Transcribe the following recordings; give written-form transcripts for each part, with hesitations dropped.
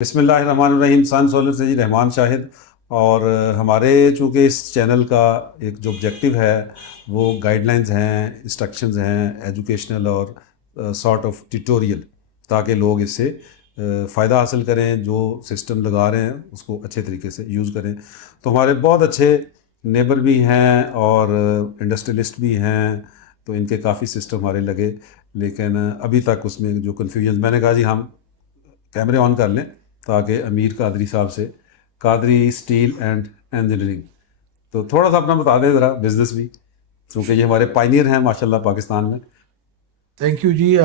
बिस्मिल्लाहिर्रहमानिर्रहीम। Sun solar से जी रहमान शाहिद। और हमारे चूँकि इस चैनल का एक जो ऑब्जेक्टिव है वो गाइडलाइंस हैं, इंस्ट्रक्शंस हैं, एजुकेशनल और सॉर्ट ऑफ ट्यूटोरियल, ताकि लोग इससे फ़ायदा हासिल करें, जो सिस्टम लगा रहे हैं उसको अच्छे तरीके से यूज़ करें। तो हमारे बहुत अच्छे नेबर भी हैं और इंडस्ट्रियलिस्ट भी हैं, तो इनके काफ़ी सिस्टम हमारे लगे। लेकिन अभी तक उसमें जो कन्फ्यूजन, मैंने कहा जी हम कैमरे ऑन कर लें ताकि अमीर कादरी साहब से, कादरी स्टील एंड इंजीनियरिंग, तो थोड़ा सा अपना बता दें ज़रा बिजनेस भी, क्योंकि ये हमारे पाइनियर हैं माशाल्लाह पाकिस्तान में। थैंक यू जी।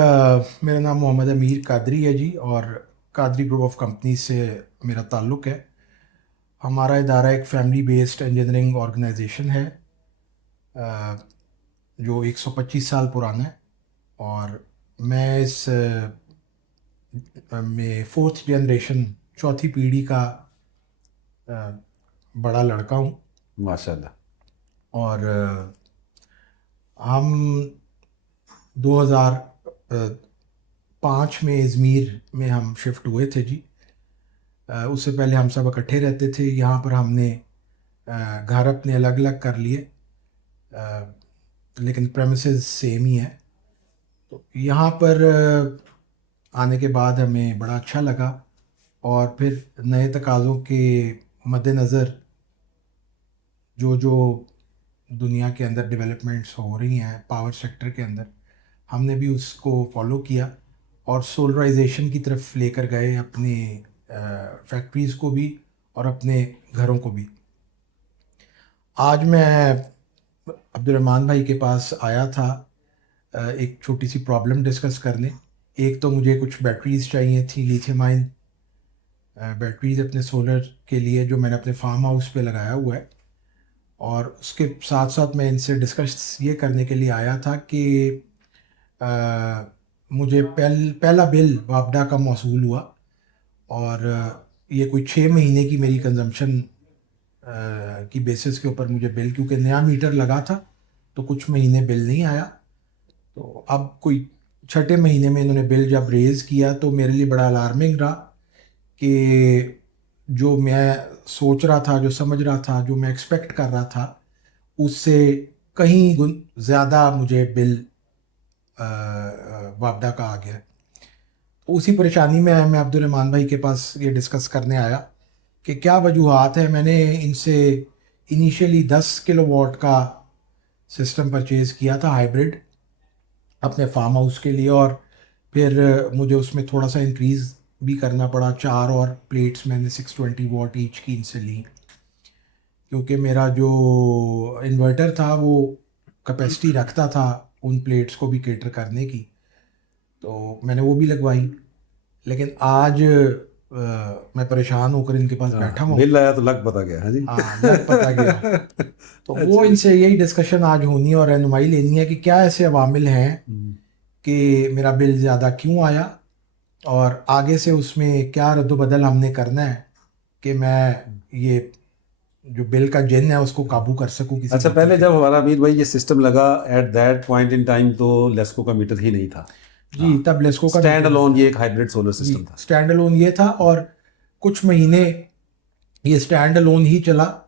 मेरा नाम मोहम्मद अमीर कादरी है जी, और कादरी ग्रुप ऑफ कंपनी से मेरा ताल्लुक़ है। हमारा इदारा एक फैमिली बेस्ड इंजीनियरिंग ऑर्गेनाइजेशन है, अ, जो 125 साल पुराना है। और मैं इस में फोर्थ जनरेशन, चौथी पीढ़ी का अ, बड़ा लड़का हूँ। माशाल्लाह। और हम 2005 में इज़मीर में हम शिफ्ट हुए थे जी। उससे पहले हम सब इकट्ठे रहते थे यहाँ पर। हमने घर अपने अलग अलग कर लिए, अ, लेकिन प्रेमिसेस सेम ही है। तो यहाँ पर आने के बाद हमें बड़ा अच्छा लगा, और फिर नए तकाज़ों के मद्देनज़र जो जो दुनिया के अंदर डेवलपमेंट्स हो रही हैं पावर सेक्टर के अंदर, हमने भी उसको फॉलो किया और सोलराइजेशन की तरफ लेकर गए अपने फैक्ट्रीज़ को भी और अपने घरों को भी। आज मैं अब्दुलरहमान भाई के पास आया था एक छोटी सी प्रॉब्लम डिस्कस करने। एक तो मुझे कुछ बैटरीज चाहिए थी, लिथियम आयन बैटरीज अपने सोलर के लिए, जो मैंने अपने फार्म हाउस पे लगाया हुआ है। और उसके साथ साथ मैं इनसे डिस्कस ये करने के लिए आया था कि मुझे पहला बिल वापडा का मौसूल हुआ। और ये कोई 6 महीने की मेरी कंजम्पशन की बेसिस के ऊपर मुझे बिल, क्योंकि नया मीटर लगा था तो कुछ महीने बिल नहीं आया। तो अब कोई छठे महीने में इन्होंने बिल जब रेज़ किया तो मेरे लिए बड़ा अलार्मिंग रहा कि जो मैं सोच रहा था, जो समझ रहा था, जो मैं एक्सपेक्ट कर रहा था, उससे कहीं गुन ज़्यादा मुझे बिल वापडा का आ गया। उसी परेशानी में मैं अब्दुल रहमान भाई के पास ये डिस्कस करने आया कि क्या वजूहात है। मैंने इनसे इनिशियली 10 किलोवाट का सिस्टम परचेज़ किया था, हाइब्रिड, अपने फार्म हाउस के लिए। और फिर मुझे उसमें थोड़ा सा इंक्रीज़ भी करना पड़ा। 4 और प्लेट्स मैंने 620 वाट ईच की इनसे ली, क्योंकि मेरा जो इन्वर्टर था वो कैपेसिटी रखता था उन प्लेट्स को भी केटर करने की। तो मैंने वो भी लगवाई। लेकिन आज मैं परेशान होकर इनके पास बैठा हाँ, हुआ हूँ। बिल आया तो लग पता गया है जी। हाँ, लग पता गया। तो वो अच्छा। इनसे यही डिस्कशन आज होनी है और रहनुमाई लेनी है कि क्या ऐसे अवामिल हैं हम्म। कि मेरा बिल ज़्यादा क्यों आया, और आगे से उसमें क्या रद्द-बदल हमने करना है कि मैं ये जो बिल का जिन है उसको काबू कर सकूं किसी अच्छा, भी पहले तरीके। जब हमारा अमीर भाई ये सिस्टम लगा, at that point in time तो लेस्को का मीटर ही नहीं था। जी, हाँ, तब लेस्को का स्टैंड मीटर नहीं अलोन था ये एक हाइब्रिड सोलर जी। सिस्टम था। स्टैंड अलोन ये था, और कुछ महीने ये स्टैंड अलोन ही चला।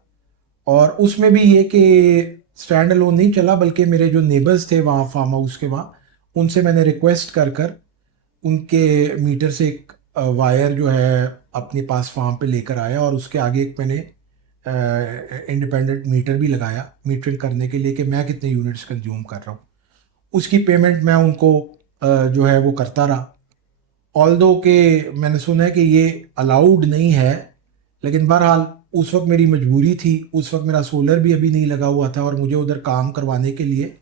और उसमें भी ये कि स्टैंड अलोन नहीं चला, बल्कि मेरे जो नेबर्स थे वहाँ फार्म हाउस के वहाँ, उनसे मैंने रिक्वेस्ट कर कर उनके मीटर से एक वायर जो है अपने पास फार्म पे लेकर आया, और उसके आगे एक मैंने इंडिपेंडेंट मीटर भी लगाया मीटरिंग करने के लिए कि मैं कितने यूनिट्स कंज्यूम कर रहा हूँ। उसकी पेमेंट मैं उनको जो है वो करता रहा। ऑल्दो के मैंने सुना है कि ये अलाउड नहीं है, लेकिन बहरहाल उस वक्त मेरी मजबूरी थी। उस वक्त मेरा सोलर भी अभी नहीं लगा हुआ था और मुझे उधर काम करवाने के लिए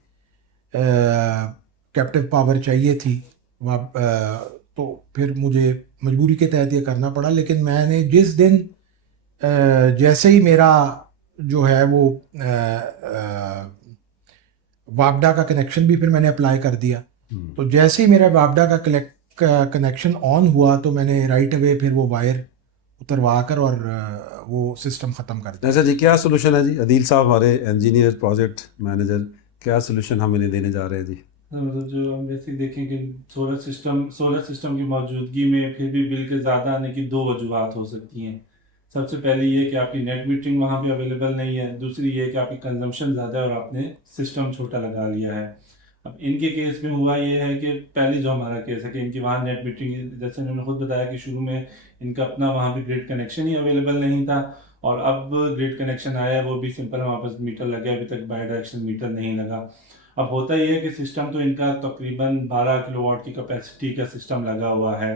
कैप्टिव पावर चाहिए थी वहाँ। तो फिर मुझे मजबूरी के तहत ये करना पड़ा। लेकिन मैंने जिस दिन जैसे ही मेरा जो है वो वापडा का कनेक्शन भी फिर मैंने अप्लाई कर दिया। हम्म। तो जैसे ही मेरा वापडा का कनेक्शन ऑन हुआ तो मैंने राइट अवे फिर वो वायर उतरवा कर और वो सिस्टम ख़त्म कर दिया। अच्छा जी, क्या सोल्यूशन है जी? अदील साहब हमारे इंजीनियर प्रोजेक्ट मैनेजर, क्या सोल्यूशन हम इन्हें देने जा रहे हैं जी? मतलब जो हम जैसे देखें कि सोलर सिस्टम की मौजूदगी में फिर भी बिल के ज़्यादा आने की दो वजूहत हो सकती हैं। सबसे पहली ये कि आपकी नेट मीटरिंग वहाँ पे अवेलेबल नहीं है, दूसरी ये कि आपकी कंजम्पशन ज़्यादा है और आपने सिस्टम छोटा लगा लिया है। अब इनके केस में हुआ ये है कि पहली जो हमारा केस है कि इनकी वहाँ नेट मीटरिंग, जैसे उन्होंने खुद बताया कि शुरू में इनका अपना वहाँ पे ग्रिड कनेक्शन ही अवेलेबल नहीं था, और अब ग्रिड कनेक्शन आया है, वो भी सिंपल हमारे पास मीटर लगे, अभी तक बाई डायरेक्शन मीटर नहीं लगा। अब होता ये है कि सिस्टम तो इनका तकरीबन 12 किलोवाट की कैपेसिटी का सिस्टम लगा हुआ है,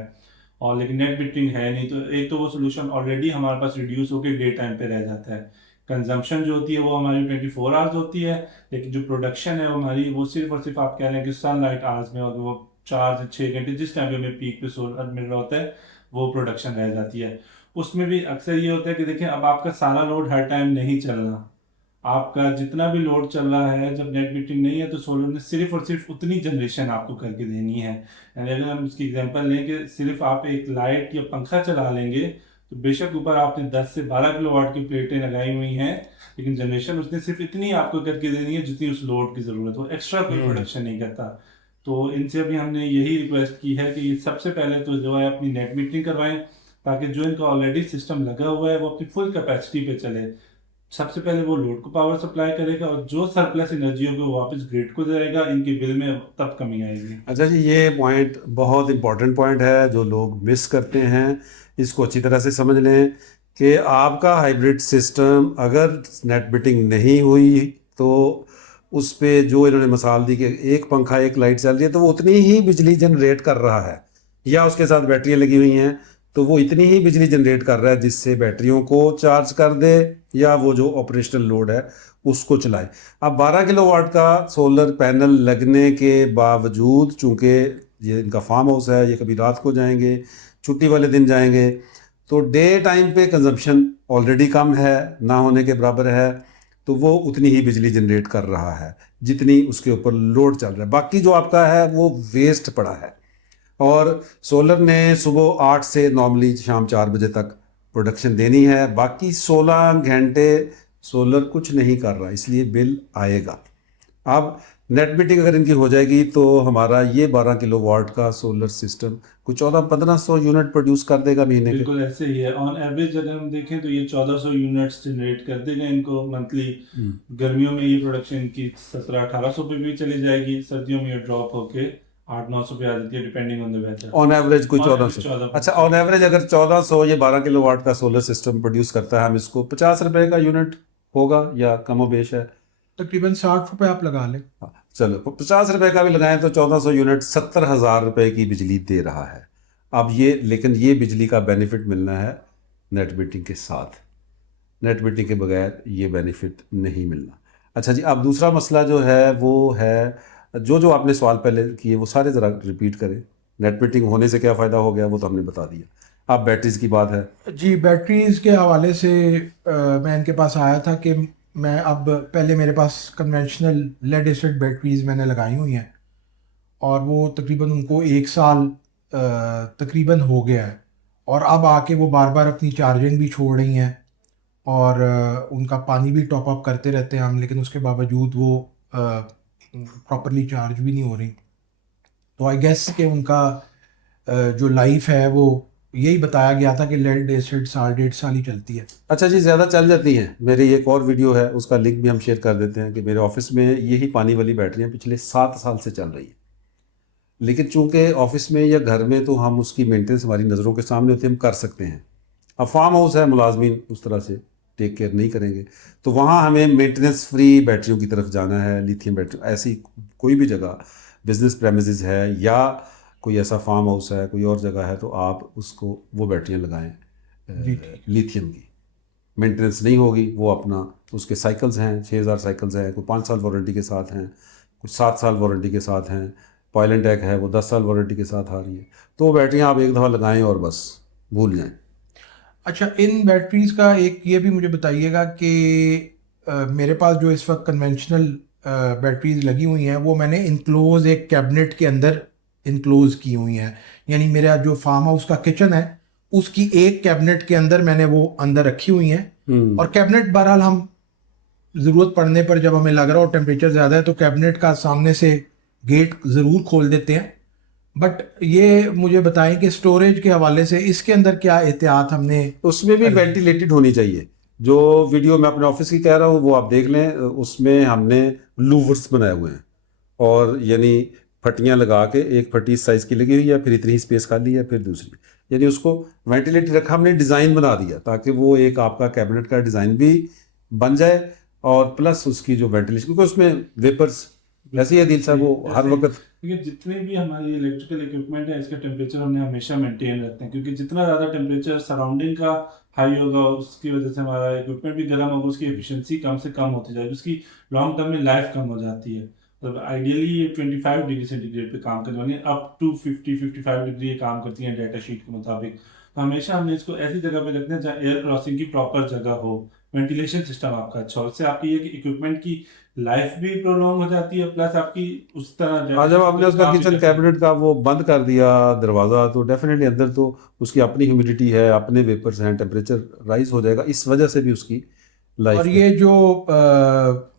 और लेकिन नेट मीटरिंग है नहीं, तो एक तो वो सोल्यूशन ऑलरेडी हमारे पास रिड्यूस होकर डे टाइम पे रह जाता है। कंजम्पशन जो होती है वो हमारी 24 आवर्स होती है, लेकिन जो प्रोडक्शन है वो हमारी वो सिर्फ और सिर्फ आप कह लें कि सनलाइट आवर्स में, और वो 4 से 6 घंटे जिस टाइम पे हमें पीक पे सोलर मिल रहा होता है वो प्रोडक्शन रह जाती है। उसमें भी अक्सर ये होता है कि देखिए अब आपका सारा लोड हर टाइम नहीं चलना, आपका जितना भी लोड चल रहा है, जब नेट मीटरिंग नहीं है तो सोलर ने सिर्फ और सिर्फ उतनी जनरेशन आपको करके देनी है। यानी अगर हम इसकी एग्जांपल लें कि सिर्फ आप एक लाइट या पंखा चला लेंगे, तो बेशक ऊपर आपने 10 से 12 किलोवाट की प्लेटें लगाई हुई हैं, लेकिन जनरेशन उसने सिर्फ इतनी आपको करके देनी है जितनी उस लोड की ज़रूरत हो, एक्स्ट्रा कोई प्रोडक्शन नहीं करता। तो इनसे अभी हमने यही रिक्वेस्ट की है कि सबसे पहले तो जो है अपनी नेट मीटरिंग करवाएं, ताकि जो इनका ऑलरेडी सिस्टम लगा हुआ है वो अपनी फुल कैपेसिटी पे चले। सबसे पहले वो लोड को पावर सप्लाई करेगा, और जो सरप्लस एनर्जी होगी वो वापस ग्रिड को जाएगा, इनके बिल में तब कमी आएगी। अच्छा जी, ये पॉइंट बहुत इंपॉर्टेंट पॉइंट है जो लोग मिस करते हैं। इसको अच्छी तरह से समझ लें कि आपका हाइब्रिड सिस्टम अगर नेट मीटरिंग नहीं हुई तो उस पे जो इन्होंने मिसाल दी कि एक पंखा एक लाइट चल रही है तो वो उतनी ही बिजली जनरेट कर रहा है, या उसके साथ बैटरियाँ लगी हुई हैं तो वो इतनी ही बिजली जनरेट कर रहा है जिससे बैटरियों को चार्ज कर दे या वो जो ऑपरेशनल लोड है उसको चलाए। अब 12 किलोवाट का सोलर पैनल लगने के बावजूद, चूंकि ये इनका फार्म हाउस है, ये कभी रात को जाएंगे, छुट्टी वाले दिन जाएंगे, तो डे टाइम पे कंजम्पशन ऑलरेडी कम है, ना होने के बराबर है, तो वो उतनी ही बिजली जनरेट कर रहा है जितनी उसके ऊपर लोड चल रहा है। बाकी जो आपका है वो वेस्ट पड़ा है। और सोलर ने सुबह 8 से नॉर्मली शाम 4 बजे तक प्रोडक्शन देनी है, बाकी 16 घंटे सोलर कुछ नहीं कर रहा, इसलिए बिल आएगा। अब नेट मीटरिंग अगर इनकी हो जाएगी तो हमारा ये 12 किलोवाट का सोलर सिस्टम कुछ 1400-1500 यूनिट प्रोड्यूस कर देगा महीने के। बिल्कुल ऐसे ही है, ऑन एवरेज अगर हम देखें तो ये 1400 यूनिट्स जनरेट कर देगा इनको मंथली। गर्मियों में ये प्रोडक्शन की 1700-1800 पे भी चली जाएगी, सर्दियों में ये ड्रॉप होके 800-900 पे आ जाती है, depending on the weather. On average कोई On average 1400। 1400। अच्छा, ऑन एवरेज अगर 1400 ये 12 किलोवाट का सोलर सिस्टम प्रोड्यूस करता है, हम इसको 50 रुपए का यूनिट होगा या कमोबेश है, तकरीबन 60 रुपए आप लगा लें। हाँ, चलो 50 रुपए का भी लगाएं तो 1400 यूनिट 70,000 रुपए की बिजली दे रहा है। अब ये, लेकिन ये बिजली का बेनिफिट मिलना है नेट मीटरिंग के साथ, नेट मीटरिंग के बगैर ये बेनिफिट नहीं मिलना। अच्छा जी, अब दूसरा मसला जो है वो है, जो आपने सवाल पहले किए वो सारे ज़रा रिपीट करें। नेट मीटरिंग होने से क्या फ़ायदा हो गया वो तो हमने बता दिया। अब बैटरीज़ की बात है जी, बैटरीज़ के हवाले से मैं इनके पास आया था कि मैं अब, पहले मेरे पास कन्वेंशनल लेड एसिड बैटरीज़ मैंने लगाई हुई हैं, और वो तकरीबन उनको 1 साल तकरीबन हो गया है, और अब आके वो बार बार अपनी चार्जिंग भी छोड़ रही हैं, और उनका पानी भी टॉप अप करते रहते हैं हम, लेकिन उसके बावजूद वो प्रॉपरली चार्ज भी नहीं हो रही। तो आई गेस कि उनका जो लाइफ है वो यही बताया गया था कि लेड एसिड 1.5 साल ही चलती है। अच्छा जी, ज़्यादा चल जाती हैं। मेरी एक और वीडियो है, उसका लिंक भी हम शेयर कर देते हैं कि मेरे ऑफिस में यही पानी वाली बैटरियाँ पिछले 7 साल से चल रही हैं, लेकिन चूंकि ऑफिस में या घर में तो हम उसकी मेंटेनेंस हमारी नज़रों के सामने होती है, हम कर सकते हैं। अब फार्म हाउस है, मुलाजमीन उस तरह से टेक केयर नहीं करेंगे, तो वहाँ हमें मेंटेनेंस फ्री बैटरियों की तरफ जाना है, लिथियम बैटरी। ऐसी कोई भी जगह बिजनेस प्रेमिसेस है या कोई ऐसा फार्म हाउस है, कोई और जगह है, तो आप उसको वो बैटरियाँ लगाएं लिथियम की। मेंटेनेंस नहीं होगी, वो अपना, उसके साइकिल्स हैं 6000 साइकिल्स हैं, कोई 5 साल वारंटी के साथ हैं, कुछ 7 साल वारंटी के साथ हैं, पॉइलन टैक है वो 10 साल वारंटी के साथ आ रही है। तो वो बैटरियाँ आप एक दफ़ा लगाएं और बस भूल जाएं। अच्छा, इन बैटरीज़ का एक ये भी मुझे बताइएगा कि मेरे पास जो इस वक्त कन्वेंशनल बैटरीज लगी हुई हैं वो मैंने इनक्लोज एक कैबिनेट के अंदर इनक्लोज की हुई हैं, यानी मेरा जो फार्म हाउस का किचन है उसकी एक कैबिनेट के अंदर मैंने वो अंदर रखी हुई हैं। और कैबिनेट बहरहाल हम ज़रूरत पड़ने पर जब हमें लग रहा हो टेम्परेचर ज़्यादा है तो कैबिनेट का सामने से गेट ज़रूर खोल देते हैं। बट ये मुझे बताएं कि स्टोरेज के हवाले से इसके अंदर क्या एहतियात हमने। उसमें भी वेंटिलेटेड होनी चाहिए। जो वीडियो मैं अपने ऑफिस की कह रहा हूँ वो आप देख लें, उसमें हमने लूवर्स बनाए हुए हैं, और यानी फटियां लगा के एक फटी इस साइज की लगी हुई है, फिर इतनी ही स्पेस खाली है, फिर दूसरी, यानी उसको वेंटिलेटेड रखा, हमने डिज़ाइन बना दिया ताकि वो एक आपका कैबिनेट का डिज़ाइन भी बन जाए, और प्लस उसकी जो वेंटिलेशन, क्योंकि उसमें वेपर्स वैसे ही है दिल साहब, वो हर वक्त क्योंकि जितने भी हमारी इलेक्ट्रिकल इक्विपमेंट है इसका टेम्परेचर हमने हमेशा मेंटेन रखते हैं, क्योंकि जितना ज़्यादा टेम्परेचर सराउंडिंग का हाई होगा उसकी वजह से हमारा इक्विपमेंट भी गर्म होगा, उसकी एफिशिएंसी कम से कम होती जाएगी, उसकी लॉन्ग टर्म में लाइफ कम हो जाती है। तो आइडियली ये 25 डिग्री सेंटीग्रेड पे काम करने वाली अप टू 50-55 डिग्री ये काम करती है डेटा शीट के मुताबिक। तो हमेशा हमने इसको ऐसी जगह पे रखना है जहाँ एयर क्रॉसिंग की प्रॉपर जगह हो, वेंटिलेशन सिस्टम आपका अच्छा हो, उससे आपकी ये कि इक्विपमेंट की लाइफ भी प्रोलॉन्ग हो जाती है, प्लस आपकी उस तरह जब आपने उसका किचन कैबिनेट का वो बंद कर दिया दरवाज़ा, तो डेफिनेटली अंदर तो उसकी अपनी ह्यूमिडिटी है, अपने वेपर्स हैं, टेम्परेचर राइज हो जाएगा, इस वजह से भी उसकी लाइफ। और ये जो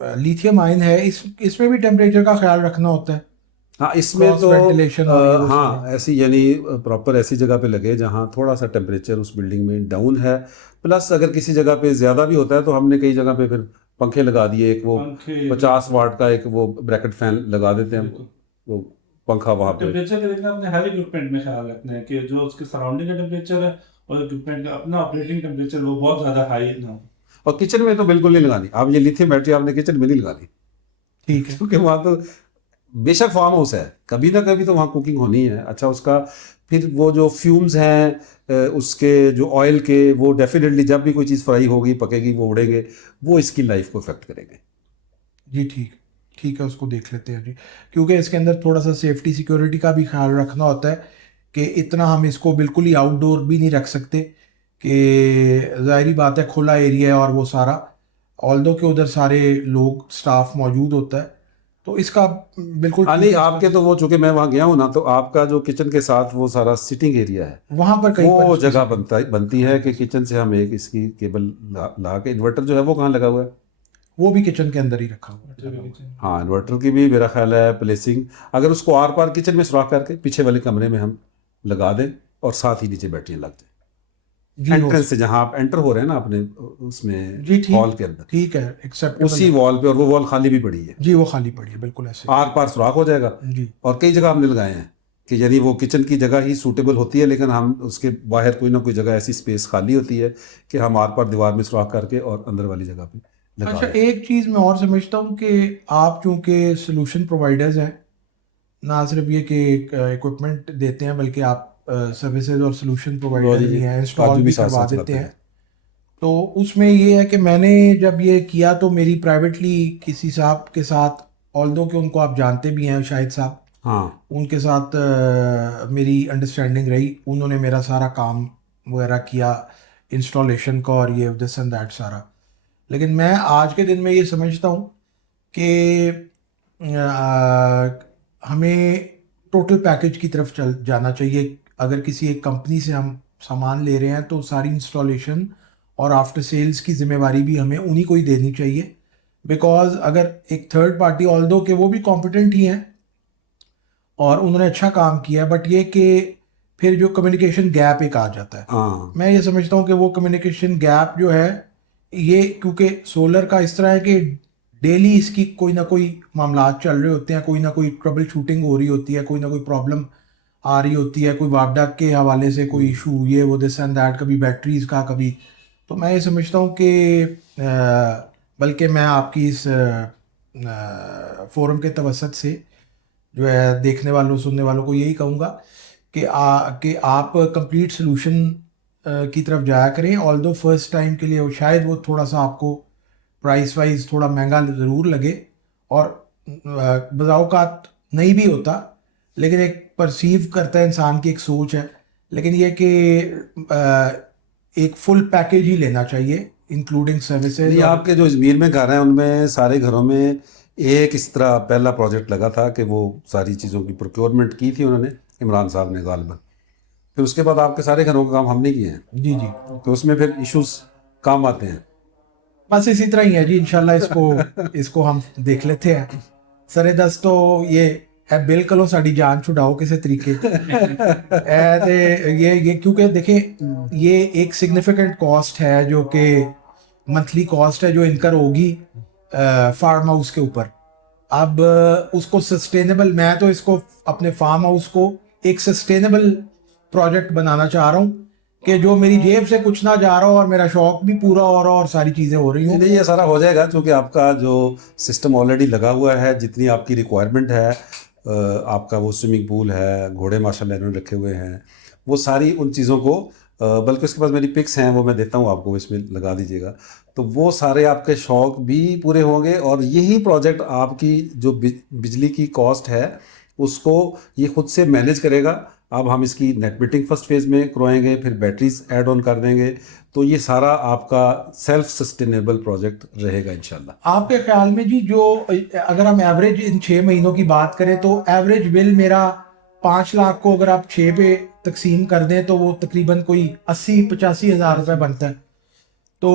लिथियम आयन है इसमें भी टेम्परेचर का ख्याल रखना होता है। हाँ, इसमें क्रॉस तो वेंटिलेशन और ये वो हाँ चीज़ें। ऐसी, यानी प्रॉपर ऐसी जगह पे लगे जहाँ थोड़ा सा टेम्परेचर उस बिल्डिंग में डाउन है, प्लस अगर किसी जगह पे ज़्यादा भी होता है तो हमने कई जगह पे फिर पंखे लगा दिए, एक वो पंखे 50 वाट का एक वो ब्रैकेट फैन लगा देते हैं, बिल्कुल। वो पंखा वहाँ पे। टेम्परेचर का देखना अपने हर इक्विपमेंट में ख्याल रखना है कि जो उसके सराउंडिंग का टेम्परेचर है और इक्विपमेंट का अपना ऑपरेटिंग टेम्परेचर वो बहुत ज़्यादा हाई ना हो। और किचन में तो बिल्कुल नहीं लगानी, आप ये लिथियम बैटरी आपने किचन में नहीं लगानी, ठीक है। क्योंकि वहाँ तो बेशक फार्म हाउस है, कभी ना कभी तो वहाँ कुकिंग होनी है। अच्छा, उसका फिर वो जो फ्यूम्स हैं उसके जो ऑयल के, वो डेफिनेटली जब भी कोई चीज़ फ्राई होगी पकेगी वो उड़ेंगे, वो इसकी लाइफ को इफेक्ट करेंगे। जी ठीक है, उसको देख लेते हैं जी, क्योंकि इसके अंदर थोड़ा सा सेफ्टी सिक्योरिटी का भी ख्याल रखना होता है कि इतना हम इसको बिल्कुल ही आउटडोर भी नहीं रख सकते कि ज़ाहिरी बात है खुला एरिया है और वो सारा, ऑल्दो के उधर सारे लोग स्टाफ मौजूद होता है, तो इसका बिल्कुल हाँ ठीक नहीं, है। आपके तो वो चूंकि मैं वहाँ गया हूँ ना, तो आपका जो किचन के साथ वो सारा सिटिंग एरिया है, वहाँ पर कहीं वो पर जगह बनती है कि किचन से हम एक इसकी केबल ला के, इन्वर्टर जो है वो कहाँ लगा हुआ है? वो भी किचन के अंदर ही रखा हुआ है। हाँ, इन्वर्टर की भी मेरा ख्याल है प्लेसिंग, अगर उसको आर पार किचन में सुराख करके पीछे वाले कमरे में हम लगा दें और साथ ही नीचे बैटरियाँ लग जी जाए, हो एंट्रेंस से जहाँ आप एंटर हो रहे हैं ना अपने उसमें जी हॉल के अंदर, ठीक है, एक्सेप्टेबल उसी वॉल पे, और वो वॉल खाली भी पड़ी है, जी, वो खाली पड़ी है बिल्कुल ऐसे। आर पार सुराख हो जाएगा। जी और कई जगह हमने लगाए हैं कि यानी वो किचन की जगह ही सूटेबल होती है, लेकिन हम उसके बाहर कोई ना कोई जगह ऐसी स्पेस खाली होती है कि हम आर पार दीवार में सुराख करके और अंदर वाली जगह पे लगा अच्छा, दें। एक चीज़ मैं और समझता हूँ कि आप चूंकि सोल्यूशन प्रोवाइडर्स हैं, ना सिर्फ ये कि इक्विपमेंट देते हैं बल्कि आप सर्विसेज और सोल्यूशन प्रोवाइडर भी हैं, इंस्टॉल काजू भी साथ करवा साथ देते चलाते हैं। तो उसमें ये है कि मैंने जब ये किया तो मेरी प्राइवेटली किसी साहब के साथ, ऑल्दो कि उनको आप जानते भी हैं शाहिद साहब, हाँ, उनके साथ मेरी अंडरस्टैंडिंग रही, उन्होंने मेरा सारा काम वगैरह किया इंस्टॉलेशन का और ये दिस एंड दैट सारा। लेकिन मैं आज के दिन में ये समझता हूँ कि हमें टोटल पैकेज की तरफ चल जाना चाहिए। अगर किसी एक कंपनी से हम सामान ले रहे हैं तो सारी इंस्टॉलेशन और आफ्टर सेल्स की जिम्मेवारी भी हमें उन्हीं को ही देनी चाहिए, बिकॉज अगर एक थर्ड पार्टी, ऑल्दो कि वो भी कॉम्पिटेंट ही हैं और उन्होंने अच्छा काम किया, बट ये कि फिर जो कम्युनिकेशन गैप एक आ जाता है, हाँ, मैं ये समझता हूँ कि वो कम्युनिकेशन गैप जो है ये, क्योंकि सोलर का इस तरह है कि डेली इसकी कोई ना कोई मामलात चल रहे होते हैं, कोई ना कोई ट्रबल शूटिंग हो रही होती है, कोई ना कोई प्रॉब्लम आ रही होती है, कोई वापडा के हवाले से कोई इशू, ये वो दिस एंड दैट, कभी बैटरीज का, कभी। तो मैं ये समझता हूँ कि बल्कि मैं आपकी इस फोरम के तवसत से जो है देखने वालों सुनने वालों को यही कहूँगा कि आप कंप्लीट सोल्यूशन की तरफ जाया करें। ऑल्दो फर्स्ट टाइम के लिए शायद वो थोड़ा सा आपको प्राइस वाइज थोड़ा महंगा ज़रूर लगे और बज़ाओकात नहीं भी होता, लेकिन एक परसीव करता है इंसान की एक सोच है, लेकिन ये कि एक फुल पैकेज ही लेना चाहिए इंक्लूडिंग सर्विसेज। नहीं, आपके जो अजमेर में घर हैं उनमें सारे घरों में एक इस तरह पहला प्रोजेक्ट लगा था कि वो सारी चीज़ों की प्रोक्योरमेंट की थी उन्होंने, इमरान साहब ने गालिबन, फिर उसके बाद आपके सारे घरों का काम हमने किए हैं, जी जी, तो उसमें फिर इश्यूज काम आते हैं। बस इसी तरह ही है जी, इंशाल्लाह इसको हम देख लेते हैं सरे दस तो ये बिल्कुल साड़ी जान छुड़ाओ किसी तरीके ये क्योंकि देखें ये एक सिग्निफिकेंट कॉस्ट है जो कि मंथली कॉस्ट है जो इनकर होगी फार्म हाउस के ऊपर। अब उसको सस्टेनेबल, मैं तो इसको अपने फार्म हाउस को एक सस्टेनेबल प्रोजेक्ट बनाना चाह रहा हूँ कि जो मेरी जेब से कुछ ना जा रहा हो और मेरा शौक भी पूरा हो रहा हो और सारी चीज़ें हो रही नहीं हों। ये सारा हो जाएगा क्योंकि आपका जो सिस्टम ऑलरेडी लगा हुआ है, जितनी आपकी रिक्वायरमेंट है, आपका वो स्विमिंग पूल है, घोड़े माशाल्लाह इन्होंने रखे हुए हैं, वो सारी उन चीज़ों को बल्कि उसके पास मेरी पिक्स हैं वो मैं देता हूँ आपको, इसमें लगा दीजिएगा। तो वो सारे आपके शौक भी पूरे होंगे और यही प्रोजेक्ट आपकी जो बिजली की कॉस्ट है उसको ये खुद से मैनेज करेगा। अब हम इसकी नेट मीटिंग फर्स्ट फेज़ में करवाएंगे, फिर बैटरीज ऐड ऑन कर देंगे, तो ये सारा आपका सेल्फ सस्टेनेबल प्रोजेक्ट रहेगा इंशाल्लाह। आपके ख्याल में जी जो अगर हम एवरेज इन 6 महीनों की बात करें तो एवरेज बिल मेरा 5 लाख को अगर आप 6 पे तकसीम कर दें तो वो तकरीबन कोई 80-85 हज़ार रुपये बनता है। तो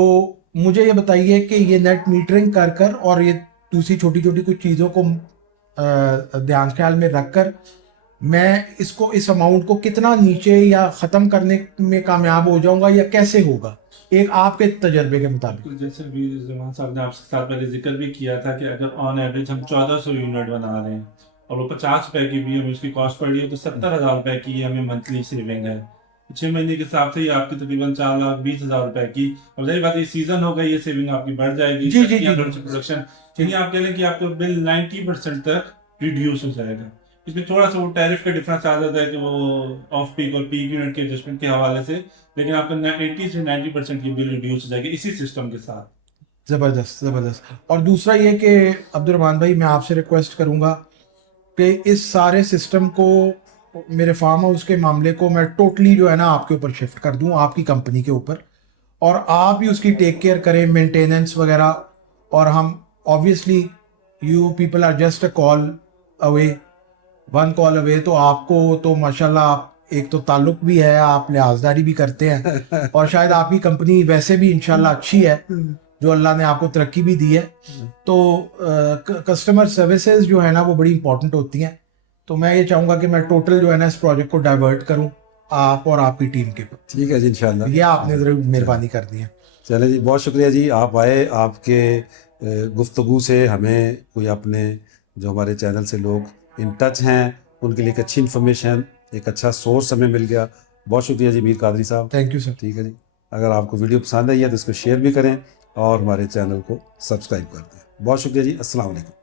मुझे ये बताइए कि ये नेट मीटरिंग कर कर और ये दूसरी छोटी छोटी कुछ चीज़ों को ध्यान ख्याल में रख कर मैं इसको इस अमाउंट को कितना नीचे या ख़त्म करने में कामयाब हो जाऊंगा या कैसे होगा एक आपके तजर्बे के मुताबिक? जैसे भी जमान साहब ने आपके साथ पहले जिक्र भी किया था कि अगर ऑन एवरेज हम 1400 यूनिट बना रहे हैं और वो 50 रुपए की भी हमें उसकी कॉस्ट पड़ रही है तो 70,000 रुपए की हमें मंथली सेविंग है। 6 महीने के हिसाब से ये आपकी तकरीबन 4,20,000 रुपए की, और जाहिर बात ये सीजन होगा, ये सेविंग आपकी बढ़ जाएगी। जी, जी, जी। प्रोडक्शन चलिए आप कह लें कि आपका बिल 90% तक रिड्यूस हो जाएगा। इसमें थोड़ा सा वो टैरिफ का डिफरेंस आ जाता है कि वो ऑफ पीक और पीक यूनिट के एडजस्टमेंट के हवाले से, लेकिन आपका 80 से 90% की बिल रिड्यूस हो जाएगी इसी सिस्टम के साथ। ज़बरदस्त ज़बरदस्त। और दूसरा ये कि अब्दुर्रहमान भाई मैं आपसे रिक्वेस्ट करूंगा कि इस सारे सिस्टम को मेरे फार्म हाउस के मामले को मैं टोटली जो है ना आपके ऊपर शिफ्ट कर दूं, आपकी कंपनी के ऊपर, और आप भी उसकी टेक केयर करें, मेंटेनेंस वगैरह। और हम obviously you people are just a call away, one call away. तो आपको तो माशाल्लाह आप एक तो ताल्लुक भी है, आप लिहाजदारी भी करते हैं और शायद आपकी कंपनी वैसे भी इंशाल्लाह अच्छी है जो अल्लाह ने आपको तरक्की भी दी है। तो कस्टमर सर्विसेज जो है ना वो बड़ी इंपॉर्टेंट होती हैं। तो मैं ये चाहूँगा कि मैं टोटल जो है ना इस प्रोजेक्ट को डाइवर्ट करूँ आप और आपकी टीम के ऊपर। ठीक है जी इंशाल्लाह। ये आपने ज़रूर मेहरबानी कर दी है। चले जी, बहुत शुक्रिया जी, आप आए, आपके गुफ्तगू से हमें कोई अपने जो हमारे चैनल से लोग इन टच हैं उनके लिए एक अच्छी इन्फॉर्मेशन, एक अच्छा सोर्स हमें मिल गया। बहुत शुक्रिया जी मीर कादरी साहब। Thank you sir. ठीक है जी, अगर आपको वीडियो पसंद आई है तो इसको शेयर भी करें और हमारे चैनल को सब्सक्राइब कर दें। बहुत शुक्रिया जी, अस्सलाम वालेकुम।